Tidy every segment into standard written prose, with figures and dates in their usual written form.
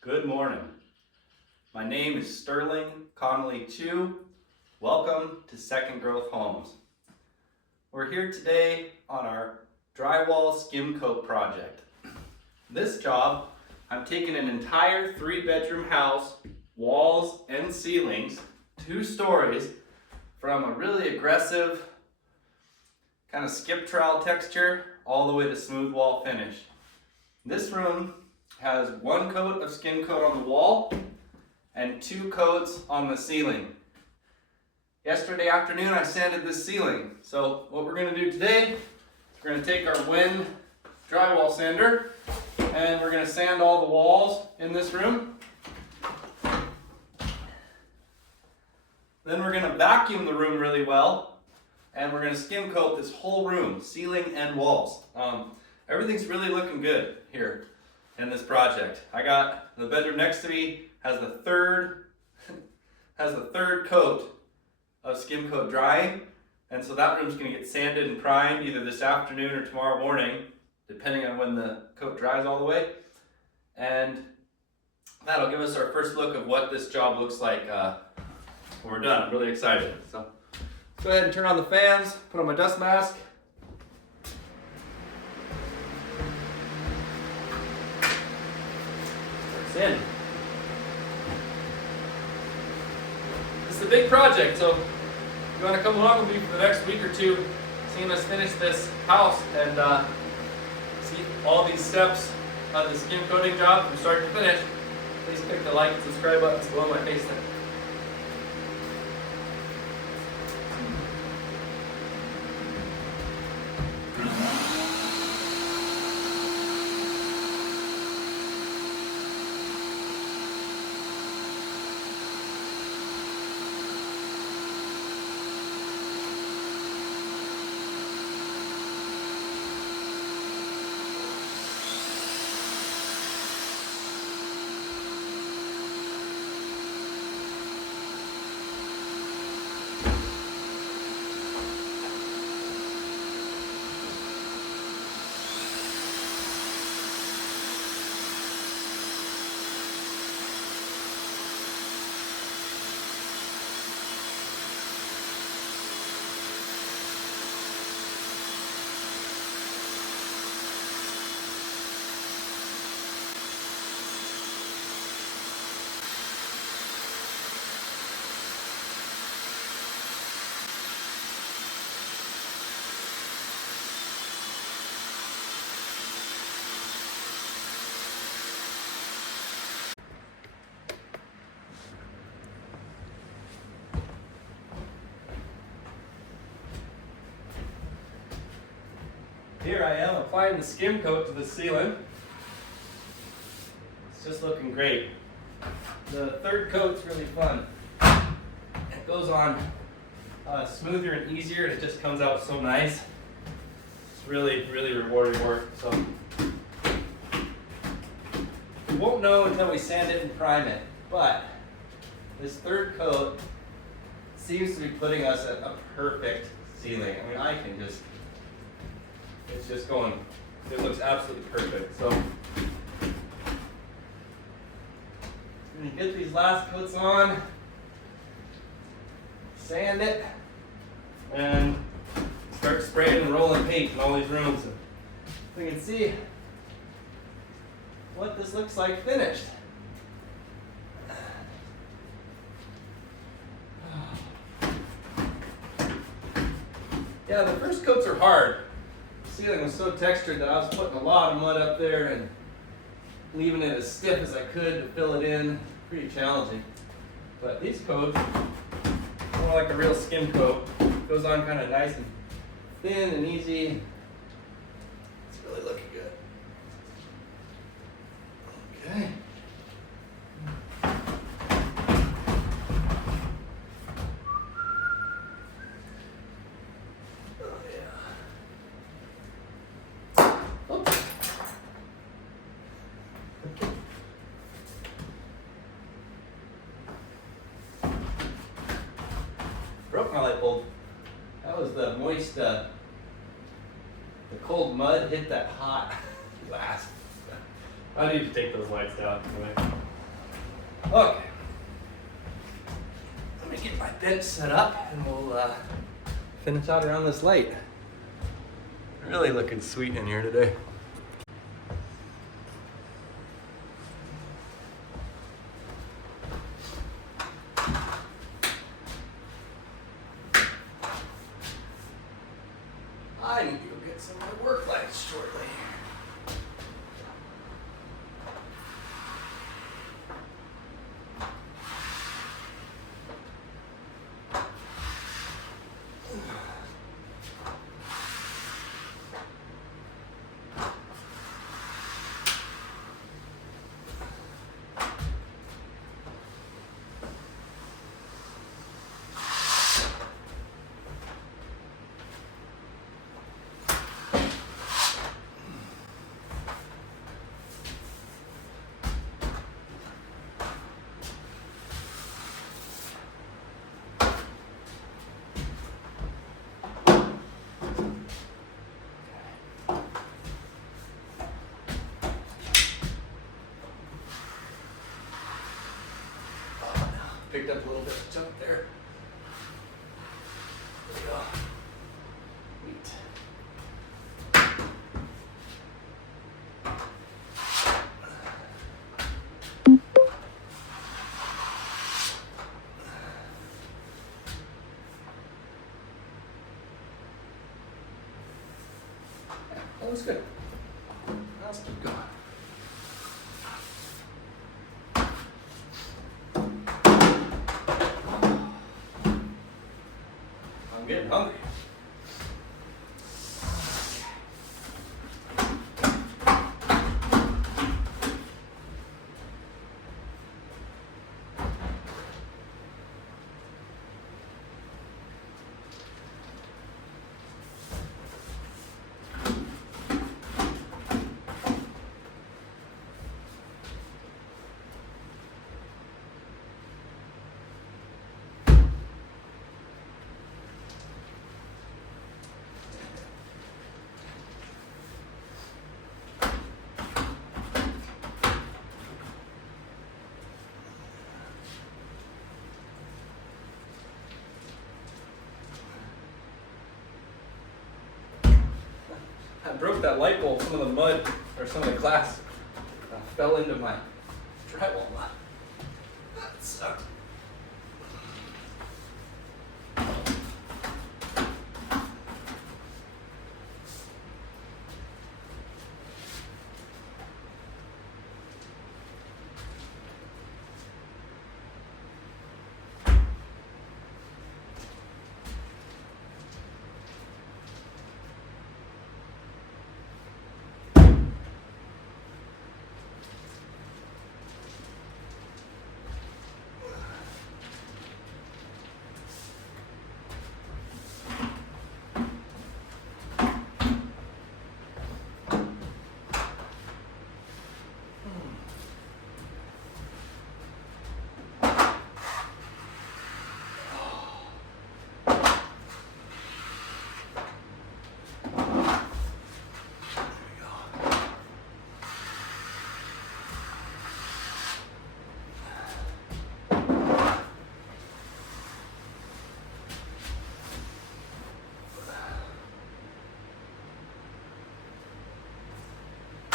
Good morning. My name is Sterling Connolly Chu. Welcome to Second Growth Homes. We're here today on our Drywall Skim Coat project. This job, I'm taking an entire 3-bedroom house, walls and ceilings, 2 stories, from a really aggressive kind of skip trowel texture all the way to smooth wall finish. This room has 1 coat of skim coat on the wall and 2 coats on the ceiling. Yesterday afternoon I sanded this ceiling. So what we're going to do today, we're going to take our Win drywall sander and we're going to sand all the walls in this room. Then we're going to vacuum the room really well and we're going to skim coat this whole room, ceiling and walls. Everything's really looking good here in this project. I got the bedroom next to me has the third coat of skim coat drying, and so that room's going to get sanded and primed either this afternoon or tomorrow morning, depending on when the coat dries all the way. And that'll give us our first look of what this job looks like when we're done. I'm really excited. So let's go ahead and turn on the fans, put on my dust mask. In. This is a big project, so if you want to come along with me for the next week or two, seeing us finish this house and see all these steps of the skim coating job from start to finish, please click the like and subscribe buttons below my face there. Here I am applying the skim coat to the ceiling. It's just looking great. The third coat's really fun. It goes on smoother and easier, and it just comes out so nice. It's really, really rewarding work. So we won't know until we sand it and prime it, but this third coat seems to be putting us at a perfect ceiling. I mean, I can just, it's just going, it looks absolutely perfect. So when you get these last coats on, sand it, and start spraying and rolling paint in all these rooms. So we can see what this looks like finished. Yeah, the first coats are hard. The ceiling was so textured that I was putting a lot of mud up there and leaving it as stiff as I could to fill it in. Pretty challenging. But these coats, more like a real skim coat, goes on kind of nice and thin and easy. It's really looking good. Okay. Broke my light bulb. That was the moist, the cold mud hit that hot glass. I need to take those lights down anyway. Okay. Let me get my bench set up and we'll finish out around this light. Really looking sweet in here today. I need to go get some of my work lights shortly. Picked up a little bit of junk there. There we go. Neat. That was good. Let's keep going. I'm getting hungry. I broke that light bulb. Some of the mud or some of the glass fell into my drywall lot. That sucked.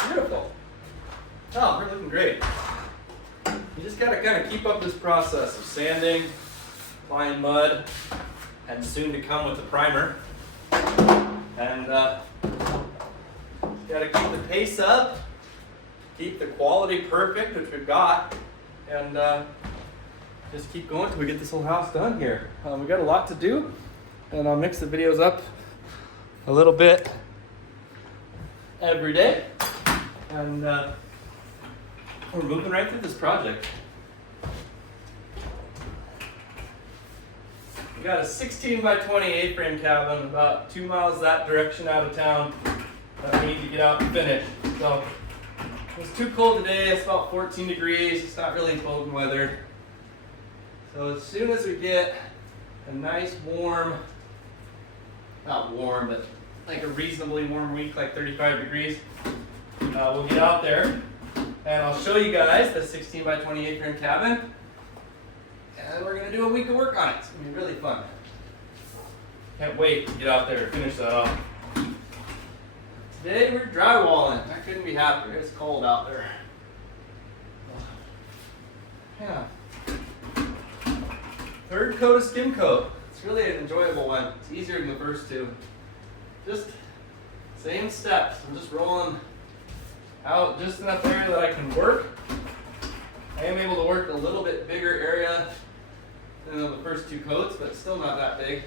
Beautiful. Oh, we're looking great. You just gotta kind of keep up this process of sanding, applying mud, and soon to come with the primer. And gotta keep the pace up, keep the quality perfect, which we've got, and just keep going till we get this whole house done here. We got a lot to do, and I'll mix the videos up a little bit every day. And we're moving right through this project. We got a 16 by 20 A-frame cabin about 2 miles that direction out of town that we need to get out and finish. So it's too cold today. It's about 14 degrees. It's not really cold weather. So as soon as we get a nice warm, not warm, but like a reasonably warm week, like 35 degrees, we'll get out there And I'll show you guys the 16 by 28 room cabin. And we're gonna do a week of work on it. It's gonna be really fun. Can't wait to get out there and finish that off. Today we're drywalling. I couldn't be happier. It's cold out there. Yeah. Third coat of Skim Coat. It's really an enjoyable one. It's easier than the first two. Just same steps. I'm just rolling out just enough area that I can work. I am able to work a little bit bigger area than the first two coats, but still not that big.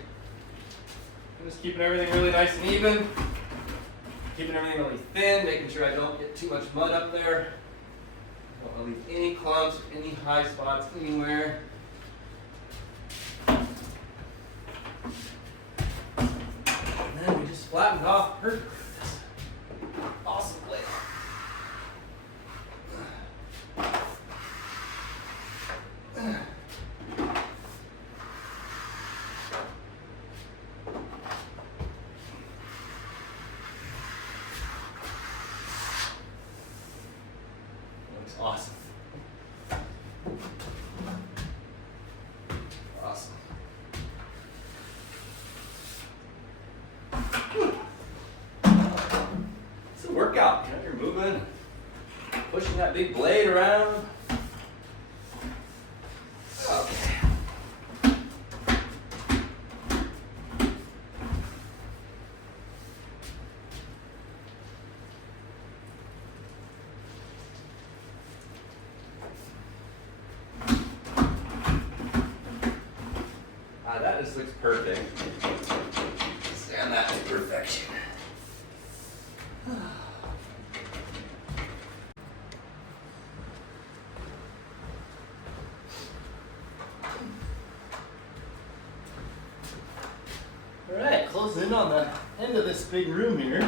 I'm just keeping everything really nice and even, keeping everything really thin, making sure I don't get too much mud up there. Don't want to leave any clumps, any high spots anywhere. And then we just flattened off perfectly with this awesome blade. Awesome. Awesome. It's a workout. You know, you're moving, pushing that big blade around. Okay. That just looks perfect. Stand that to perfection. All right, closing in on the end of this big room here.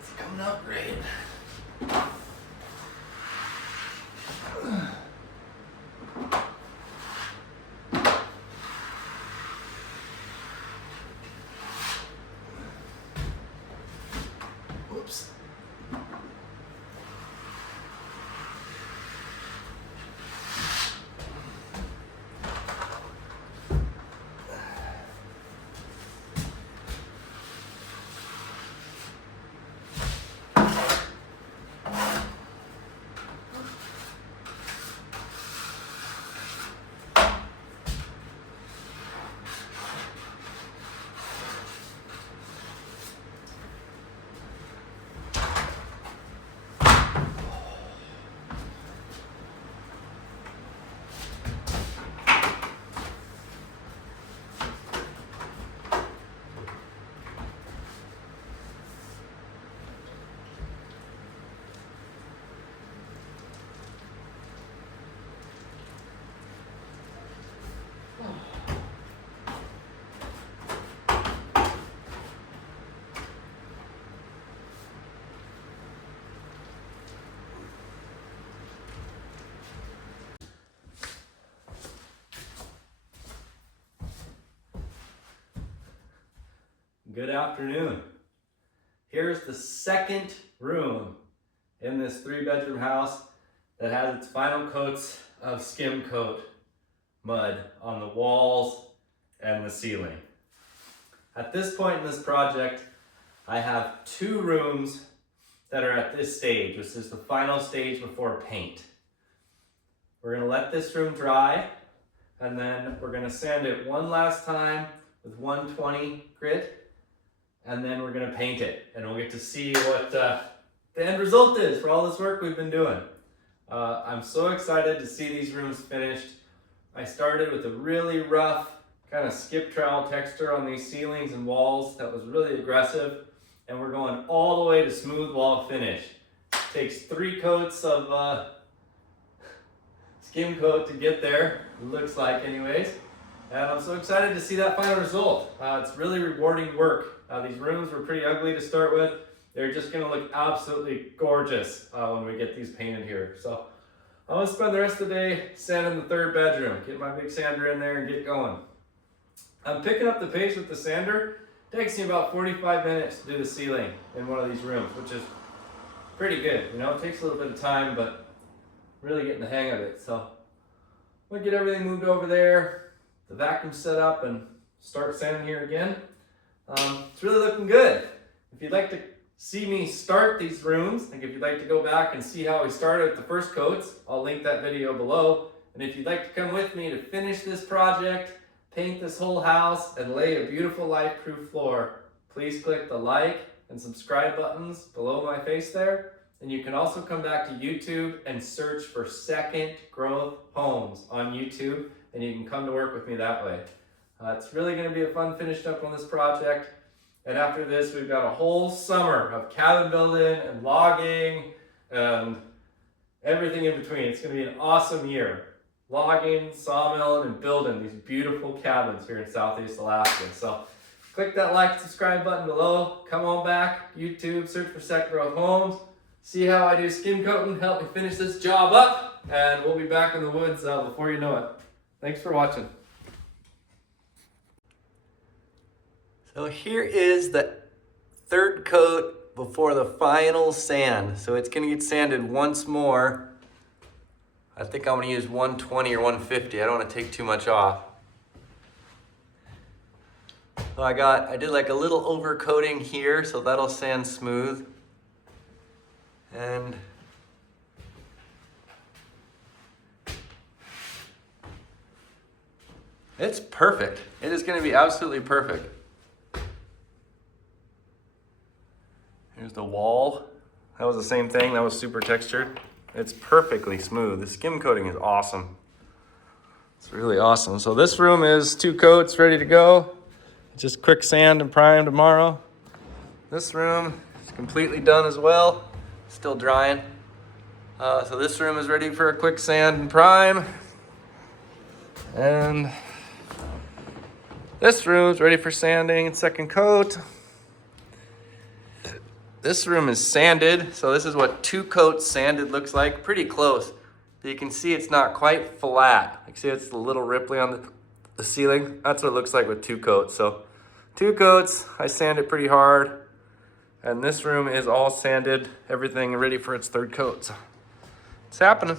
It's coming out great. Whoops. Good afternoon. Here's the second room in this 3-bedroom house that has its final coats of Skim Coat mud on the walls and the ceiling. At this point in this project, I have 2 rooms that are at this stage. This is the final stage before paint. We're gonna let this room dry, and then we're gonna sand it one last time with 120 grit, and then we're gonna paint it, and we'll get to see what the end result is for all this work we've been doing. I'm so excited to see these rooms finished. I started with a really rough kind of skip trowel texture on these ceilings and walls that was really aggressive, and we're going all the way to smooth wall finish. It takes 3 coats of Skim Coat to get there, it looks like anyways. And I'm so excited to see that final result. It's really rewarding work. These rooms were pretty ugly to start with. They're just gonna look absolutely gorgeous when we get these painted here. So I'm gonna spend the rest of the day sanding the 3rd bedroom, get my big sander in there and get going. I'm picking up the pace with the sander. It takes me about 45 minutes to do the ceiling in one of these rooms, which is pretty good. You know, it takes a little bit of time, but really getting the hang of it. So we'll get everything moved over there, the vacuum set up, and start sanding here again. It's really looking good. If you'd like to see me start these rooms, like if you'd like to go back and see how we started with the first coats, I'll link that video below. And if you'd like to come with me to finish this project, paint this whole house, and lay a beautiful life-proof floor, please click the like and subscribe buttons below my face there. And you can also come back to YouTube and search for Second Growth Homes on YouTube, and you can come to work with me that way. It's really going to be a fun finish up on this project. And after this, we've got a whole summer of cabin building and logging and everything in between. It's going to be an awesome year. Logging, sawmilling, and building these beautiful cabins here in Southeast Alaska. So click that like and subscribe button below. Come on back, YouTube, search for Second Growth Homes. See how I do skim coating, help me finish this job up, and we'll be back in the woods before you know it. Thanks for watching. So here is the third coat before the final sand. So it's gonna get sanded once more. I think I'm gonna use 120 or 150. I don't wanna take too much off. So I did like a little overcoating here, so that'll sand smooth. And it's perfect. It is gonna be absolutely perfect. Here's the wall. That was the same thing, that was super textured. It's perfectly smooth. The skim coating is awesome. It's really awesome. So this room is 2 coats ready to go. Just quick sand and prime tomorrow. This room is completely done as well. Still drying. So this room is ready for a quick sand and prime. And this room is ready for sanding and second coat. This room is sanded, so this is what 2 coats sanded looks like. Pretty close. But you can see it's not quite flat. You can see it's a little ripply on the ceiling. That's what it looks like with 2 coats. So 2 coats, I sanded pretty hard. And this room is all sanded, everything ready for its third coat. So it's happening.